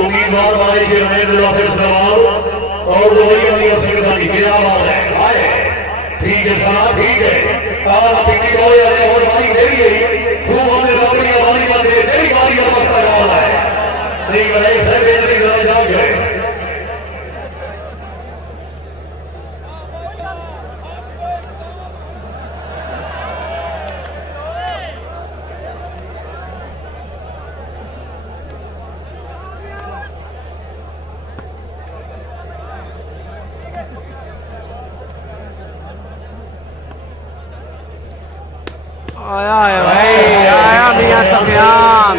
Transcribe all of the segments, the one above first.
उम्मीदवार बनाई के और क्या बात है आए ठीक है सना ठीक है आया है भाई, आया मियां सफियान।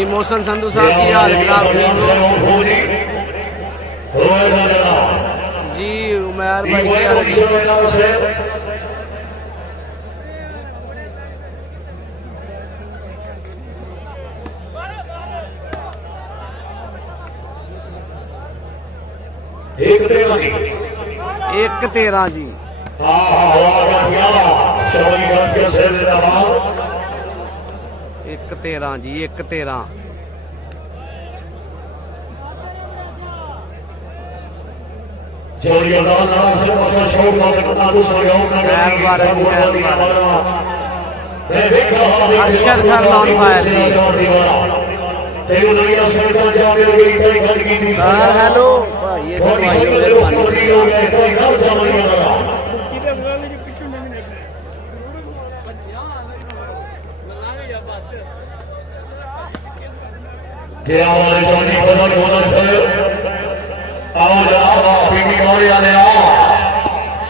इमोशन संधू साहब की हाल खराब जी। उमर भाई की हाल एक 13 जी। एक 13 जी, एक 13। Arshad Khan on fire. Hello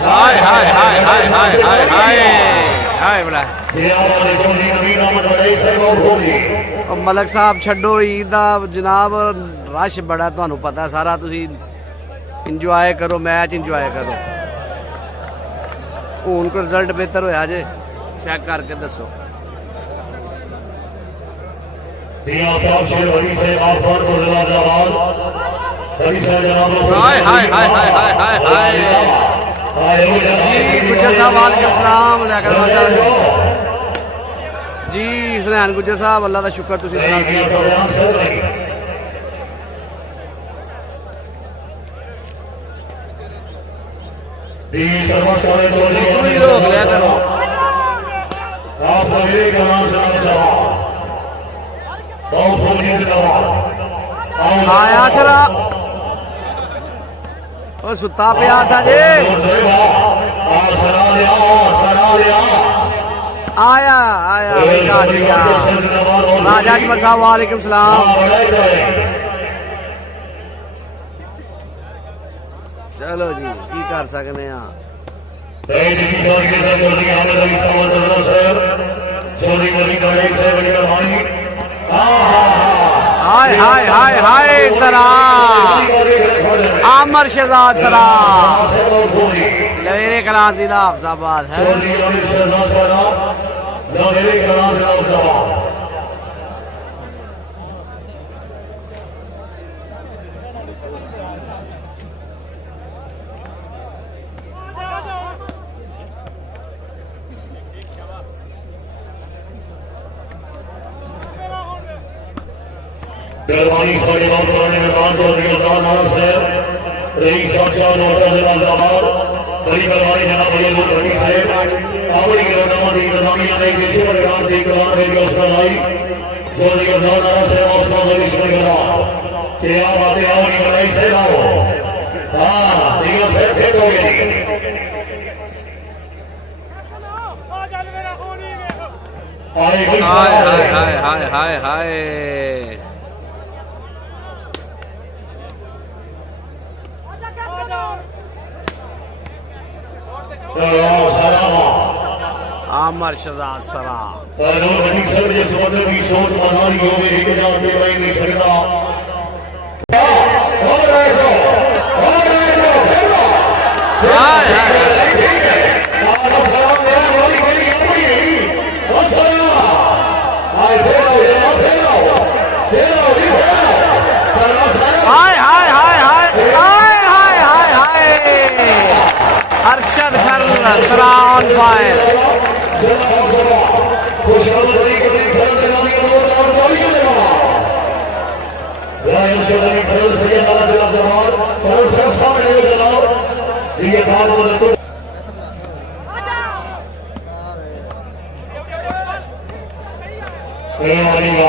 hi hi hi hi hi hi hi hi बड़ा मलक साहब छो ईद का जनाब रश बड़ा तुहानू पता सारा तुसी इंजॉय करो मैच इंजॉय करो। हूँ को रिजल्ट बेहतर होया जे चेक करके दसो। हाय hi hi hi hi hi हाय गुज्जर साहब वालेकुम सलाम जी। सुनैन गुज्जर साहब अल्लाह का शुक्र तुसी रोक लिया करो। आया सरा ओ सुता पिया सा जे आया आया राजा अजमल साहब वालेकुम सलाम। चलो जी की कर सकने हाय हाय हाय हाय सरा आमर शहजाद सरा लवेरे कला जिला अफजाबाद है। मेहरबानी साढ़े बहुत पुराने मेहमान जो रही शाखा बड़ी मेहरबानी जनाब भैया लोग घटी साहब आवड़ी के रकमा दी नजामिया ने देशे परिवार दी कुरान में जो उसका लाई जो दिया से हौसला वाली शुरू करा कि आप आते आओ नहीं बनाई से आओ हाँ दिया से फेंक हो गई हाय हाय हाय हाय हाय हाय आमर शहजाद सरा अरशद खर सरा ऑन फायर खरोल सैयद वाला जनाब जमाल और सब सामने जनाब ये बात बोले तो ए वालीगा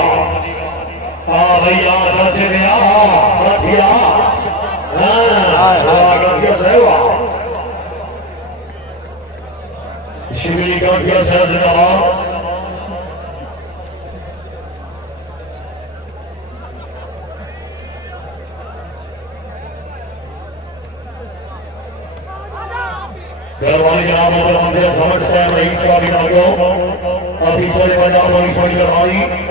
आ भैया जैसे में आ भैया हां आगे क्या सेवा शिवली का क्या सेवा जनाब Germany janaab और हमने भवन से नहीं स्वागत आयो अभी चले बजा बड़ी छोड़ी करवाई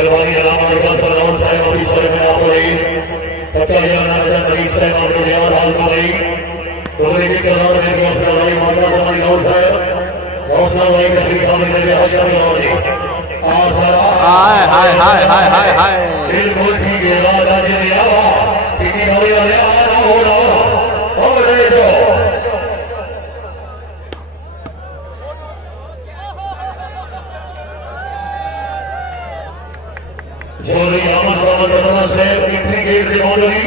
Germany janaab और सरदार साहब अभी चले में आप रही पक्का जाना मरीज साहब आपको याद हाल कर रही तो लेके करार में हौसला भाई माता हमारी गौर साहब हौसला भाई कभी काम में ले हौसला भाई आ सारा हाय हाय हाय हाय हाय हाय बिल्कुल ठीक है राजा जी ने आवा टीवी वाले आ हो रहा हो ले जो जोरी अमर सामंत बनना से कितनी गेट में हो रही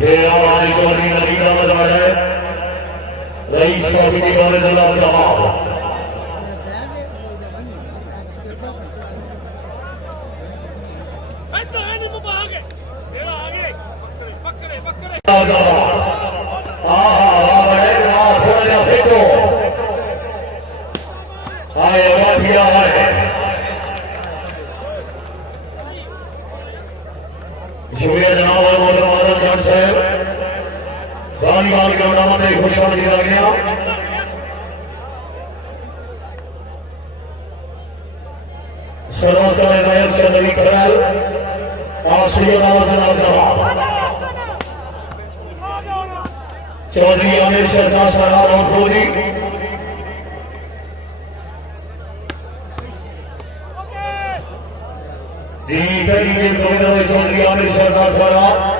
ये हमारी जोरी नदी का मजा है रही स्वामी की वाले दला जवाब शुक्रिया जनाब और मोहतरम जज साहब बानीवाल के उन्नामा में खुशियां दिया गया सर्वस्व नायक चंद्री करल और श्री जनाब जवाब चौधरी आमिर शहजाद साहब और खोजी दी करी के चौधरी आमिर शहजाद साहब